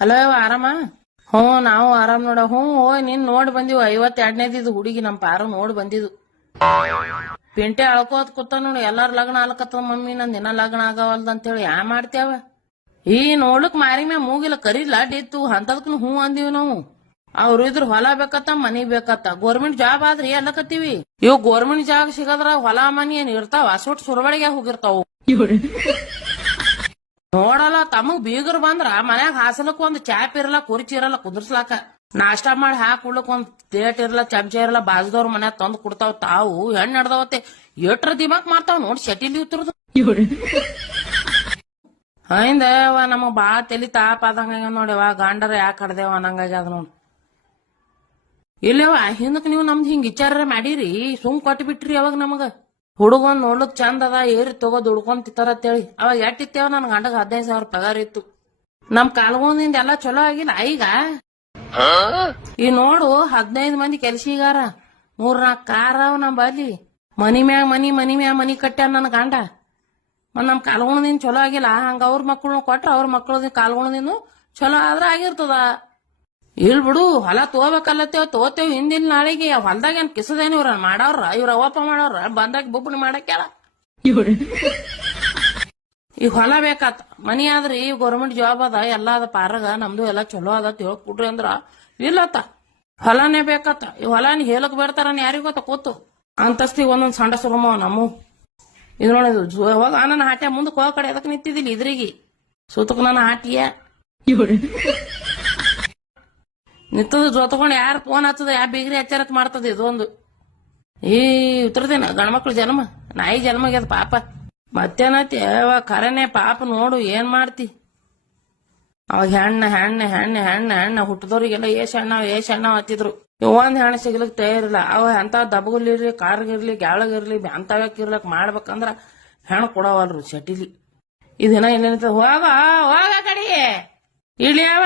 Hello ಆರಾಮ? ಹ್ಞೂ ನಾವು ಆರಾಮ್ ನೋಡ. ಹ್ಞೂ ನೀನ್ ನೋಡಿ ಬಂದಿವು 52ನೇದಿದ್ದು ಹುಡುಗಿ ನಮ್ ಪಾರು ನೋಡಿ ಬಂದಿದ್ದು. ಪಿಂಟೆ ಅಳ್ಕೋತ್ ಕೂತ ನೋಡಿ ಎಲ್ಲಾರ ಲಗ್ನ ಆಲಕತ್ತದ ಮಮ್ಮಿ ನಂದ್ ದಿನ ಲಗ್ನ ಆಗವಲ್ದ ಅಂತೇಳಿ ಯಾ ಮಾಡ್ತೇವ. ಈ ನೋಡ್ಲಕ್ ಮಾರಿ ಮ್ಯಾ ಮೂಗಿಲ್ಲ ಕರಿಲ್ಲ ಡಿತ್ತು ಅಂತದಕ್ನು ಹ್ಞೂ ಅಂದಿವಿ ನಾವು. ಅವ್ರು ಇದ್ರ ಹೊಲ ಬೇಕತ್ತ ಮನಿ ಬೇಕತ್ತ. ಗೋರ್ಮೆಂಟ್ ಜಾಬ್ ಆದ್ರಿ ಎಲ್ಲಕತ್ತೀವಿ. ಇವ್ ಗೋರ್ಮೆಂಟ್ ಜಾಬ್ ಸಿಗದ್ರ ಹೊಲ ಮನಿ ಏನ್ ಇರ್ತಾವ ಸುಟ್ ಸುರಬಳಿಗೆ ಹೋಗಿರ್ತಾವು. ನೋಡಲ್ಲ ತಮಗ್ ಬೀಗರ್ ಬಂದ್ರ ಮನ್ಯಾಗ ಹಾಸಲಕ್ ಒಂದ್ ಚಾಪ್ ಇರಲ್ಲ ಕುರ್ಚಿ ಇರಲ್ಲ ಕುಂದ್ರಸ್ಲಾಕ. ನಾಷ್ಟಾ ಮಾಡಿ ಹಾಕೊಡ್ಲಕ್ ಒಂದ್ ಪ್ಲೇಟ್ ಇರಲ್ಲ ಚಮಚ ಇರಲ್ಲ ಬಾಜುದವ್ರ ಮನ್ಯಾಗ ತಂದ್ ಕೊಡ್ತಾವ್. ತಾವು ಹೆಣ್ ನಡ್ದವತ್ತೆ ಎಟ್ರ ದಿಮಾಕ್ ಮಾಡ್ತಾವ್ ನೋಡ್ ಶಟಿಲಿ ಉತ್ತರದು. ಹಿಂದವ ನಮಗ್ ಬಾಳ ತಲಿ ತಾಪ ಆದಂಗ ನೋಡ್ಯವ ಗಾಂಡರ ಯಾಕೆ ಕಡ್ದೇವ ಅನ್ನಂಗಾಗ್ಯದ ನೋಡ್. ಇಲ್ಲವ ಹಿಂದಕ್ ನೀವು ನಮ್ದು ಹಿಂಗ್ ವಿಚಾರ ಮಾಡಿರಿ ಸುಮ್ ಕೊಟ್ಟು ಬಿಟ್ರಿ ಅವಾಗ ನಮಗ. ಹುಡುಗೊಂದ್ ನೋಡ್ಲಕ್ ಚಂದ ಅದ ಏರಿ ತಗೋ ದುಡ್ಕೊಂಡ್ ತಿಂತಾರತ್ತೇಳಿ ಅವಾಗ ಎಟ್ಟಿತ್ತೇವ ನನ್ ಗಂಡಗ 15,000 ಪಗಾರ ಇತ್ತು. ನಮ್ ಕಾಲ್ಗೊಂದಿಂದ ಎಲ್ಲಾ ಚಲೋ ಆಗಿಲ್ಲ ಈಗ. ಈ ನೋಡು 15 ಮಂದಿ ಕೆಲ್ಸಿಗಾರ 3-4 ಕಾರ್ ಅವ ನಮ್ ಬಲ್ಲಿ. ಮನಿ ಮ್ಯಾಗ ಮನಿ ಕಟ್ಟ್ಯಾರ ನನ್ ಗಂಡ. ನಮ್ ಕಾಲ್ಗುಣದಿಂದ ಚಲೋ ಆಗಿಲ್ಲ ಹಂಗ ಅವ್ರ ಮಕ್ಕಳನ್ನ ಕೊಟ್ರ ಅವ್ರ ಮಕ್ಕಳ ಕಾಲ್ಗುಣದಿಂದ ಚಲೋ ಆದ್ರ ಆಗಿರ್ತದ. ಇಲ್ ಬಿಡು ಹೊಲ ತಗೋಬೇಕಲ್ಲತ್ತೇವ್ ತಗೋತೇವ್ ಹಿಂದಿನ ನಾಳೆಗೆ. ಹೊಲ್ದಾಗ ಏನ್ ಕಿಸದೇನ್ ಇವ್ರ ಮಾಡವ್ರ ಇವ್ರ ಅವಪ್ಪ ಮಾಡವ್ರ ಬಂದಾಗ ಬುಬ್ಬಣಿ ಮಾಡಕ್ಯಾಳ. ಈಗ ಹೊಲ ಬೇಕತ್ತ ಮನಿ ಆದ್ರಿ ಈ ಗೌರ್ಮೆಂಟ್ ಜಾಬ್ ಅದ ಎಲ್ಲಾ ಅದ ಪಾರಗ ನಮ್ದು ಎಲ್ಲಾ ಚಲೋ ಅದ ತಿಳ್ಕೊಡ್ರಿ ಅಂದ್ರ ಇಲ್ಲತ್ತ ಹೊಲನೇ ಬೇಕತ್ತ. ಈ ಹೊಲನ ಹೇಳಕ್ ಬೇಡ್ತಾರ ಯಾರಿಗ ಗೊತ್ತ ಕೂತು ಅಂತಸ್ತಿ ಒಂದೊಂದ್ ಸಂಡ ಸುರಮ ನಮ್ಮ ಇದು ನೋಡಿದ್ರು ಹೋಗ ನನ್ನ ಹಾಟ್ಯ ಮುಂದಕ್ಕೆ ಹೋಗ ಕಡೆ ಅದಕ್ಕೆ ನಿಂತಿದ್ದಿಲ್ಲ ಇದ್ರಿಗೆ ಸುತ್ತಕ್ ನನ್ನ ಹಾಟಿಯ ನಿಂತದ ಜೊತಕೊಂಡ್ ಯಾರು ಫೋನ್ ಹಚ್ಚದ ಯಾ ಬಿಗ್ರಿ ಹಚ್ಚಾರತ್ ಮಾಡ್ತದ ಇದೊಂದು. ಈ ಉತ್ತರದೇನ ಗಂಡ್ಮಕ್ಳು ಜನ್ಮ ನಾಯಿ ಜನ್ಮ ಆಗ್ಯದ ಪಾಪ ಮತ್ತೇನತಿ ಖರೇನೆ ಪಾಪ ನೋಡು ಏನ್ ಮಾಡ್ತಿ. ಅವಾಗ ಹೆಣ್ಣ ಹುಟ್ಟದವ್ರಿಗೆಲ್ಲ ಏಷ್ ಹೆಣ್ಣ ಹತ್ತಿದ್ರು. ಒಂದ್ ಹೆಣ್ಣು ಸಿಗ್ಲಿಕ್ ತಯಾರಿಲ್ಲ. ಅವ ಅಂತ ದಬ್ಬಗಲಿರ್ಲಿ ಕಾರ್ಗಿರ್ಲಿ ಗ್ಯಾಳಗಿರ್ಲಿ ಅಂತವ್ಯಾಕ್ ಇರ್ಲಕ್ ಮಾಡ್ಬೇಕಂದ್ರ ಹೆಣ್ಣು ಕೊಡವಲ್ರು ಶಟಿಲಿ. ಇದಿನ ಏನೇನ ಹೋಗ ಕಡಿ ಇಡ್ಲಿ ಅವ